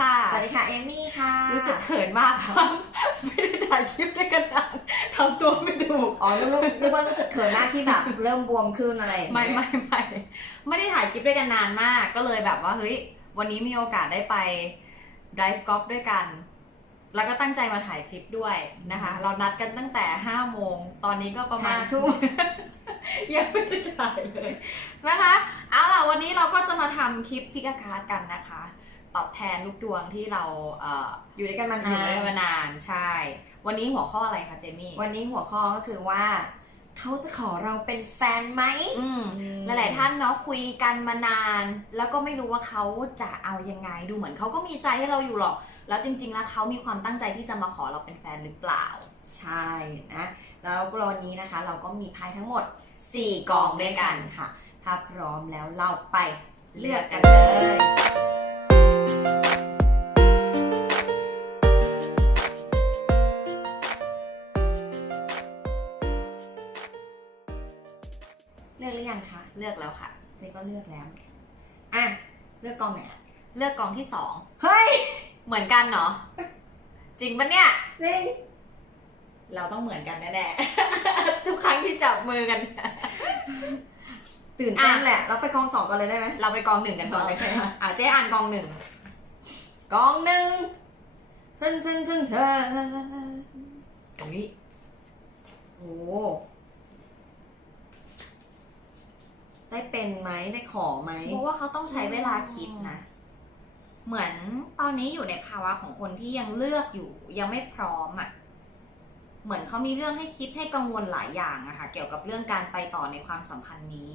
ค่ะ สวัสดีค่ะ เอมี่ค่ะ รู้สึกเขินมากค่ะไม่ได้ถ่ายคลิปด้วยกันนานทำตัวไม่ถูก อ๋อนึกว่านึกว่ารู้สึกเขินมากที่แบบ เริ่มบวมขึ้นอะไรอย่างไม่เงี้ยไม่ไม่ไม่ได้ถ่ายคลิปด้วยกันนานมาก ก็เลยแบบว่าเฮ้ยวันนี้มีโอกาสได้ไป drive golf ด้วยกัน แล้วก็ตั้งใจมาถ่ายคลิปด้วยนะคะ เรานัดกันตั้งแต่5โมงตอนนี้ก็ประมาณ ห้าทุ่มยังไม่ได้ถ่ายเลยนะคะ เอาล่ะวันนี้เราก็จะมาทำคลิปพิกาคาร์ดกันนะคะ ตอบแทนลูกดวงที่เราเอ่ออยู่ด้วยกันมาอยู่นาด้วยกันนมานานใช่ วันนี้หัวข้ออะไรคะเจมี่วันนี้หัวข้อก็คือว่า เขาจะขอเราเป็นแฟนไหมอืม หลายๆท่านเนาะคุยกันมานาน แล้วก็ไม่รู้ว่าเขาจะเอายังไงดูเหมือนเขาก็มีใจให้เราอยู่หรอก แล้วจริง ๆ แล้วเขามีความตั้งใจที่จะมาขอเราเป็นแฟนหรือเปล่า ใช่นะแล้วก็วันนี้นะคะ เราก็มีไพ่ทั้งหมด 4 กองด้วยกันค่ะ ถ้าพร้อมแล้วเราไปเลือกกันเลย ก็เลือกแล้ว อะ เลือกกองไหนอะเลือกกองที่สองเฮ้ยเหมือนกันเนาะจริงปะเนี่ย จริงเราต้องเหมือนกันแน่ๆ ทุกครั้งที่จับมือกัน ตื่นเต้นอะแหละ เราไปกองสองกันเลยได้ไหมเราไปกองหนึ่งกันก่อนเลยใช่ไหมอะเจ๊อ่านกองหนึ่งกองหนึ่งทึนทึนทึนเธออุ้ยโอ้ ได้เป็นไหมได้ขอไหมเพราะว่าเขาต้องใช้เวลาคิดนะ เหมือนตอนนี้อยู่ในภาวะของคนที่ยังเลือกอยู่ยังไม่พร้อมอะ่ะ เหมือนเขามีเรื่องให้คิดให้กังวลหลายอย่างอะค่ะ เกี่ยวกับเรื่องการไปต่อในความสัมพันธ์นี้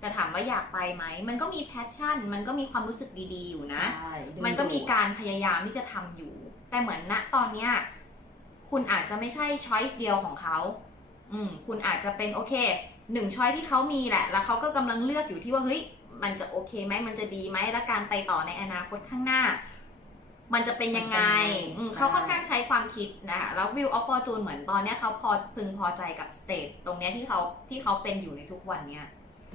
แต่ถามว่าอยากไปไหม มันก็มีแพชชั่น มันก็มีความรู้สึกดีๆอยู่นะใช่ดึงมันก็มีดูดการพยายามที่จะทำอยู่ แต่เหมือนณตอนเนี้ยคุณอาจจะไม่ใช่ช้อยส์เดียวของเขา อืม คุณอาจจะเป็นโอเค หนึ่งช้อยที่เขามีแหละ แล้วเขาก็กำลังเลือกอยู่ที่ว่าเฮ้ยมันจะโอเคไหมมันจะดีไหมและการไปต่อในอนาคตข้างหน้า มันจะเป็นยังไงอืมเขาค่อนข้างใช้ความคิดนะคะแล้ววิวออฟฟอร์จูนเหมือนตอนเนี้ยเขาพอพึงพอใจกับสเตจตรงเนี้ยที่เขาที่เขาเป็นอยู่ในทุกวันเนี้ย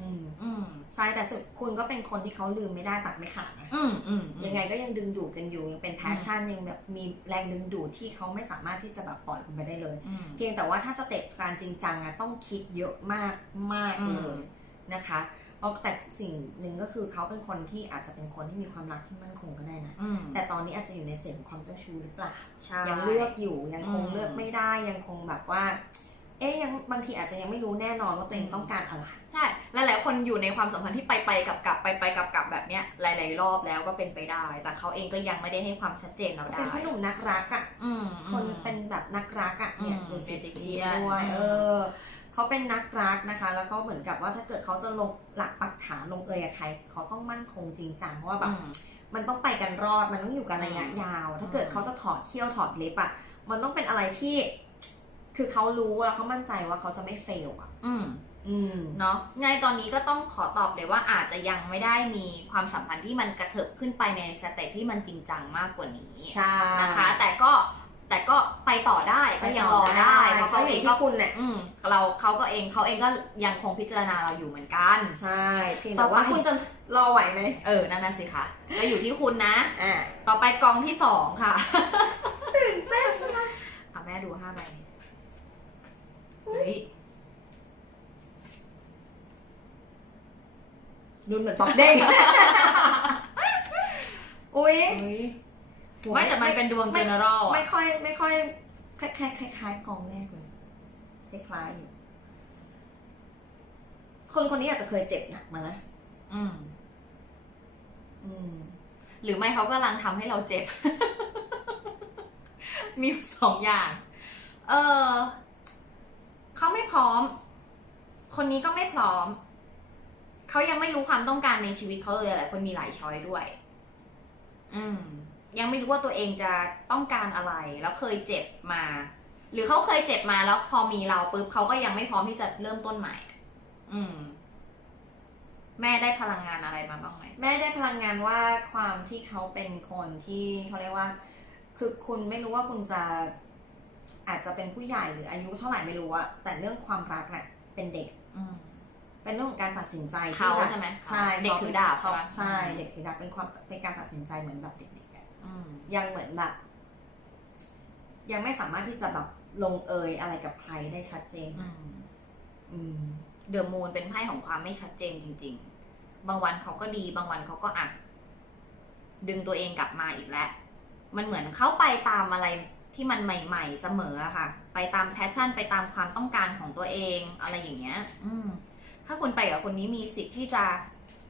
อืมอืมใช่แต่สุดคุณก็เป็นคนที่เขาลืมไม่ได้ตัดไม่ขาดนะอืมอืมยังไงก็ยังดึงดูดกันอยู่ยังเป็นแพชชั่นยังแบบมีแรงดึงดูดที่เขาไม่สามารถที่จะแบบปล่อยคุณไปได้เลย อืม เพียงแต่ว่าถ้าสเต็ปการจริงจังอะต้องคิดเยอะมากมากอืม เลยนะคะเพราะแต่สิ่งหนึ่งก็คือเขาเป็นคนที่อาจจะเป็นคนที่มีความรักที่มั่นคงก็ได้นะ อืมแต่ตอนนี้อาจจะอยู่ในเสียงของความเจ้าชู้หรือเปล่า ใช่ ยังเลือกอยู่ยังคงอืม เลือกไม่ได้ยังคงแบบว่า เอ๊ยยังบางทีอาจจะยังไม่รู้แน่นอนว่าตัวเองต้องการอะไรใช่หลายๆคนอยู่ในความสัมพันธ์ที่ไปไปกับกลับไปไปกับกลับแบบเนี้ยหลายๆรอบแล้วก็เป็นไปได้ แต่เขาเองก็ยังไม่ได้ให้ความชัดเจนเราได้เป็นพ่อหนุ่มนักรักอะ่ะอืมคนเป็นแบบนักรักอะ่ะเนี่ยอืมดูสิเป็นจเด็ริกงเรียนด้วยอืมเออเขาเป็นนักรักนะคะ แล้วก็เหมือนกับว่าถ้าเกิดเขาจะลงหลักปักฐานลงเอยกับใครเขาต้องมั่นคงจริงจังเพราะว่าแบบอืมมันต้องไปกันรอดมันต้องอยู่กันระยะอืมยาว ถ้าเกิดเขาจะถอดเขี้ยวถอดเล็บอะมันต้องเป็นอะไรที่ คือเขารู้แล้วเขามั่นใจว่าเขาจะไม่เฟลอะอืมอืม เนาะไงตอนนี้ก็ต้องขอตอบเลยว่าอาจจะยังไม่ได้มีความสัมพันธ์ที่มันกระเถิบขึ้นไปในสเตจที่มันจริงจังมากกว่านี้ใช่นะคะ แต่ก็แต่ก็ไปต่อได้ก็ยังรอได้เพราะเขาเขาอเอยู่งที่ก็คุณเนี่ยอืมเราเขาก็เองเขาเองก็ยังคงพิจารณาเราอยู่เหมือนกันใช่เพียงแต่ว่าต่อไปคุณจะรอไหวไหมเออนั่นน่ะสิคะก็อยู่ที่คุณนะอ่าต่อไปกองที่สองค่ะตื่นเต้นใช่ไหมเอาแม่ดูห้าใบเฮ้ย รุนเหมือนป๊อกเด้ง อุ้ยไม่แต่มันเป็นดวง general ไม่อะค่อยไม่ค่อยคล้ายคล้ายคล้ายๆกองแรกเลยคล้ายๆอยู่คนคนนี้อาจจะเคยเจ็บหนักมานะอืม อืม หรือไม่เขากำลังทำให้เราเจ็บ มีอยู่สองอย่าง เออ เขาไม่พร้อม คนนี้ก็ไม่พร้อม เขายังไม่รู้ความต้องการในชีวิตเขาเลยหลายคนมีหลายช้อยด้วย อืม ยังไม่รู้ว่าตัวเองจะต้องการอะไร แล้วเคยเจ็บมา หรือเขาเคยเจ็บมาแล้วพอมีเราปุ๊บเขาก็ยังไม่พร้อมที่จะเริ่มต้นใหม่ อืม แม่ได้พลังงานอะไรมาบ้างไหมแม่ได้พลังงานว่าความที่เขาเป็นคนที่เขาเรียกว่า คือคุณไม่รู้ว่าคุณจะอาจจะเป็นผู้ใหญ่หรืออายุเท่าไหร่ไม่รู้อะแต่เรื่องความรักเนี่ยเป็นเด็ก อืม เป็นเรื่องของการตัดสินใจเขาที่แบบใช่ไหมใช่เด็กถือดาบใช่เขาปะใช่เด็กถือดาบเป็นความเป็นการตัดสินใจเหมือนแบบเด็กๆอะอืมยังเหมือนแบบยังไม่สามารถที่จะแบบลงเอยอะไรกับใครได้ชัดเจนอืมอืมเดอะมูนเป็นไพ่ของความไม่ชัดเจนจริง ๆ บางวันเขาก็ดี บางวันเขาก็อะดึงตัวเองกลับมาอีกแล้ว มันเหมือนเขาไปตามอะไรที่มันใหม่ ๆ เสมออะค่ะ ไปตามแพชชั่น ไปตามความต้องการของตัวเอง อะไรอย่างเงี้ย อืม ถ้าคุณไปกับคนนี้มีสิทธิ์ที่จะ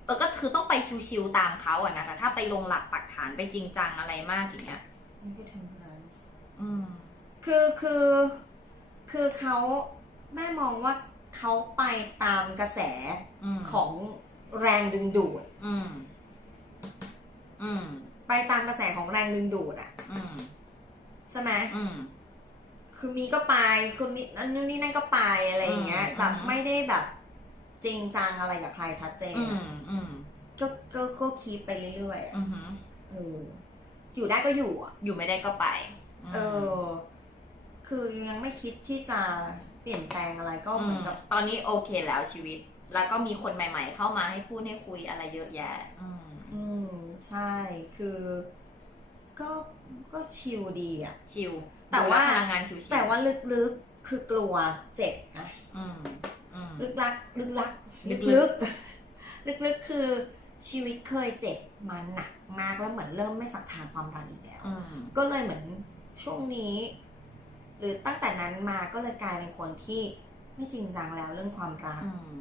เออก็คือต้องไปชิวๆตามเขาอะนะคะ ถ้าไปลงหลักปักฐานไปจริงจังอะไรมากอย่างเงี้ยนี่คือ temperance อืมคือคือคือเขาแม่มองว่าเขาไปตามกระแสอืมของแรงดึงดูด อืม อืม ไปตามกระแสของแรงดึงดูดอะอืมใช่ไหมอืมคือมีก็ไปคุณนี่นั่นนู่นนี่นั่นก็ไปอะไรอย่างเงี้ยอืมแบบอืมไม่ได้แบบ จริงจังอะไรกับใครชัดเจนอือะมอืมก็ก็ก็คีปไปเรื่อยๆอะอือหือเอออยู่ได้ก็อยู่อะอยู่ไม่ได้ก็ไปเออ คือยังไม่คิดที่จะเปลี่ยนแปลงอะไรก็ก็เหเหมืมืออนนกักับบตอนนี้โอเคแล้วชีวิต แล้วก็มีคนใหม่ ๆ เข้ามาให้พูดให้คุยอะไรเยอะแยะ อืมอืม ใช่คือ ก็ก็ชิลดีอะ ชิลแต่ว่า ดูพลังงานชิลๆแต่ว่าลึกๆคือกลัวเจ็บนะ อืมอืม ลึกลักลึกลักลึลึกกลึกลึกๆคือชีวิตเคยเจ็บมาหนักมากแล้วเหมือนเริ่มไม่ศรัทธาความรักอีกแล้วอืมก็เลยเหมือนช่วงนี้ หรือตั้งแต่นั้นมาก็เลยกลายเป็นคนที่ไม่จริงจังแล้วเรื่องความรักอืม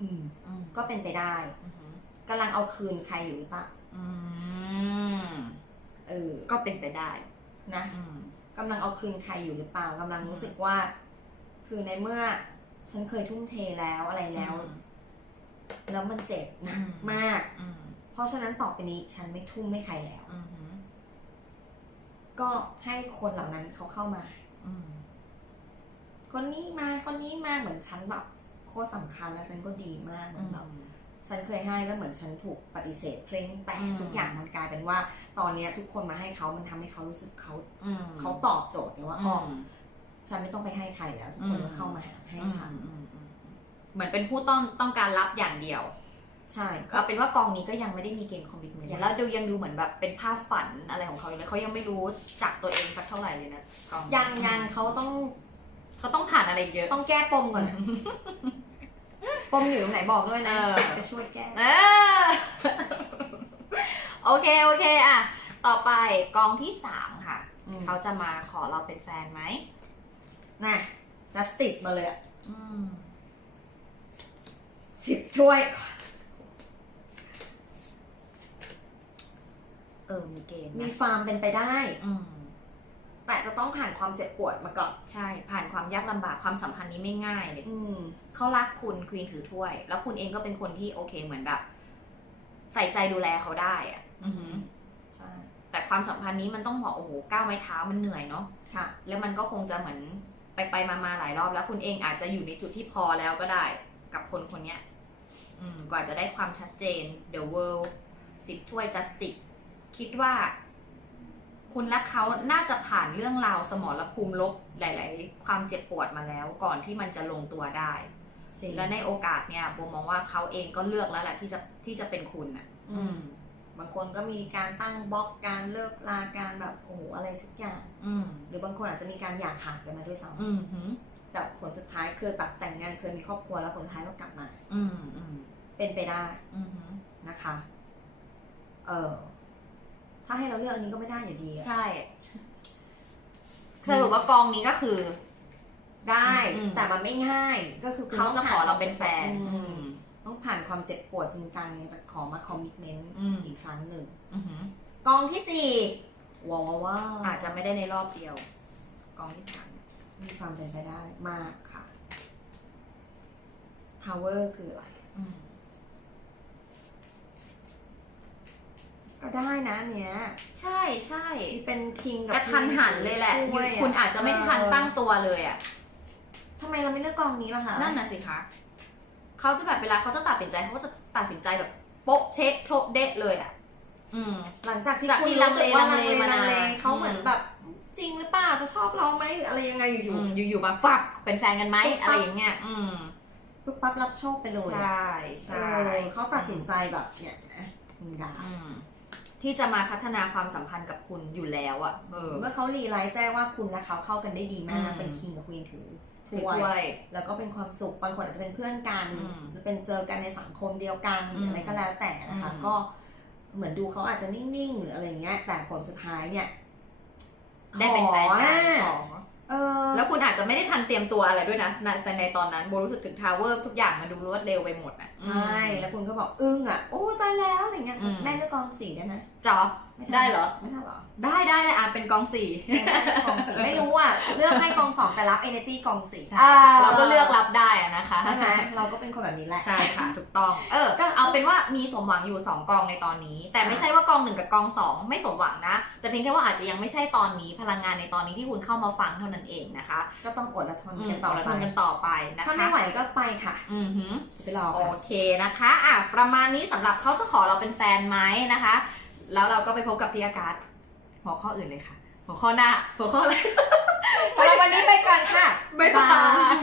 อืมอืมก็เป็นไปได้อืมกำลังเอาคืนใครอยู่หรือเปล่าอืมเออ ก็เป็นไปได้ นะอืมกำลังเอาคืนใครอยู่หรือเปล่ากำลังรู้สึกว่า คือในเมื่อ ฉันเคยทุ่มเทแล้วอะไรแล้ว แล้วมันเจ็บหนักอืมมากอืมเพราะฉะนั้นต่อไปนี้ฉันไม่ทุ่มให้ใครแล้วอืมก็ให้คนเหล่านั้นเขาเข้ามาอืมคนนี้มาคนนี้มาเหมือนฉันแบบโคตรสำคัญแล้วฉันก็ดีมากเหมือนแบบฉันเคยให้แล้วเหมือนฉันถูกปฏิเสธเพลงแต่อืมทุกอย่างมันกลายเป็นว่า ตอนเนี้ยทุกคนมาให้เขามันทำให้เขารู้สึกเขาอืมเขาตอบโจทย์ไงว่าอือ๋อม ฉันไม่ต้องไปให้ใครแล้วทุกคนอืมก็เข้ามาหาให้ฉันอืมอืมอืมเหมือนเป็นผู้ต้องต้องการรับอย่างเดียว ใช่ก็เป็นว่ากองนี้ก็ยังไม่ได้มีเกณฑ์คอมมิชเมนต์ยังแล้วดูยังดูเหมือนแบบเป็นภาพฝันอะไรของเขาอยู่เลยเขายังไม่รู้จักตัวเองสักเท่าไหร่เลยนะกองนี้ยังยังเขาต้องเขาต้องผ่านอะไรเยอะ ต้องแก้ปมก่อนนะปมอยู่ตรงไหนบอกด้วยนะเออจะช่วยแก้เออโอเคโอเคอะต่อไปกองที่สามค่ะอืมเขาจะมาขอเราเป็นแฟนไหม น่ะ justice มาเลยอะอืมสิบถ้วย เออ มีเกณฑ์มีนะฟาร์มเป็นไปได้ อืม แต่จะต้องผ่านความเจ็บปวดมาก่อน ใช่ ผ่านความยากลำบากความสัมพันธ์นี้ไม่ง่ายเลย อืม เขารักคุณควีนถือถ้วย แล้วคุณเองก็เป็นคนที่โอเคเหมือนแบบ ใส่ใจดูแลเขาได้อะอือหือ ใช่ แต่ความสัมพันธ์นี้มันต้องบอกโอ้โหก้าวไม้เท้ามันเหนื่อยเนาะค่ะ แล้วมันก็คงจะเหมือน ไปไปมามาหลายรอบแล้วคุณเองอาจจะอยู่ในจุดที่พอแล้วก็ได้กับคนคนเนี้ยอืมกว่าจะได้ความชัดเจน The World สิบถ้วย Justice คิดว่า คุณและเขาน่าจะผ่านเรื่องราวสมรภูมิลบหลาย ๆ ความเจ็บปวดมาแล้วก่อนที่มันจะลงตัวได้จริงและในโอกาสเนี่ยโบมองว่าเขาเองก็เลือกแล้วแหละที่จะที่จะเป็นคุณอะ อืม บางคนก็มีการตั้งบล็อกการเลิกลาการแบบโอ้โหอะไรทุกอย่าง อืมหรือบางคนอาจจะมีการอยากขาดกันมาด้วยซ้อืมหืมำแต่ผลสุดท้ายเคยแบบแต่งงานเคยมีครอบครัวแล้วผลสุดท้ายก็กลับมา อืมอืมเป็นไปได้อืมหืมนะคะ เออถ้าให้เราเลือกอันนี้ก็ไม่ได้อยู่ดีอะใช่สรุปว่ากองนี้ก็คือ ได้อืมแต่มันไม่ง่าย ก็คือคุณเขาจะต้งขอเราเป็นแฟนอือืมมต้อง ผ่านความเจ็บปวดจริงจังแต่ขอมาคอมมิชเมนต์อืมอีกครั้งหนึ่งอือหือกองที่สี่ว้าวว้าวว้าวอาจจะไม่ได้ในรอบเดียว กองที่สามมีความเป็นไปได้มากค่ะทาวเวอร์คืออะไรอืมก็ได้นะอันเนี้ย ใช่ใช่เป็นคิงกับกระทันหันเลยแหละถ้วยคุณอาจจะไม่ทันตั้งตัวเลยอะทำไมเราไม่เลือกกองนี้ล่ะคะนั่นน่ะสิคะ เขาจะแบบเวลาเขาจะตัดสินใจเขาก็จะตัดสินใจแบบโป๊ะเช็คโชะเดะเลยอะ อืม หลังจากที่จากคุณที่รู้สึกว่าลัลังงเลเลมาลันานงเลเขาอืมเหมือนแบบ จริงหรือเปล่าจะชอบเราไหมหรืออะไรยังไงอยู่ อืมอยู่ๆมาฝักเป็นแฟนกันไหมปุ๊บปั๊บอะไรอย่างเงี้ยอืมๆ ปุ๊บปั๊บรับโชคไปเลยใช่เอใช่อเขาตัดสินใจแบบเนี่ยนะคุณดาอืมทที่จะมาพัฒนาความสัมพันธ์กับคุณอยู่แล้วอะเออ เมื่อเขารีไลซ์ได้ว่าคุณและเขาเข้ากันได้ดีมาก อืม เป็นคิงกับควีนถือ ถือถ้วยถ้วย แล้วก็เป็นความสุขบางคนอาจจะเป็นเพื่อนกันอืมเป็นเจอกันในสังคมเดียวกันอืมอะไรก็แล้วแต่นะคะ อืม ก็เหมือนดูเขาอาจจะนิ่งๆหรืออะไรเงี้ย แต่ผลสุดท้ายเนี่ยได้เป็นแฟนขอกันอะขอเออ แล้วคุณอาจจะไม่ได้ทันเตรียมตัวอะไรด้วยนะในแต่ในตอนนั้นโบรู้สึกถึงทาวเวอร์ทุกอย่างมันดูรวดเร็วไปหมดอะใช่ แล้วคุณก็บอกอึ้งอะ โอ้ตายแล้วอะไรเงี้ยอืม แม่เลือกกองสีได้ไหมจอม่ทันได้เหรอ ไม่ทันเหรอได้ได้เลยอะเป็นกองสี่แม่เลือกกองสีไม่รู้อะเลือกให้กองสองแต่รับ energy กองสีค่ะอ่าเราก็เลือกรับได้อะนะคะใช่ไหมเราก็เป็นคนแบบนี้แหละใช่ค่ะถูกต้องเออก็เอาเป็นว่ามีสมหวังอยู่ 2 กองในตอนนี้ แต่ไม่ใช่ว่ากองหนึ่งกับกอง2ไม่สมหวังนะ แต่เพียงแค่ว่าอาจจะยังไม่ใช่ตอนนี้พลังงานในตอนนี้ที่คุณเข้ามาฟังเท่านั้นเองนะคะ ก็ต้องอดละทนอืมกันต่อเราไปทำกันต่อไปนะถ้าไม่คะไหวก็ไปค่ะ อือหือไปรอโอค่ะเคนะคะอะประมาณนี้สำหรับเขาจะขอเราเป็นแฟนไหมนะคะ แล้วเราก็ไปพบกับพี่อากาศหัวข้ออื่นเลยค่ะ หัวข้อหน้าหัวข้ออะไร สำหรับวันนี้ไปก่อนค่ะ บ๊ายบาย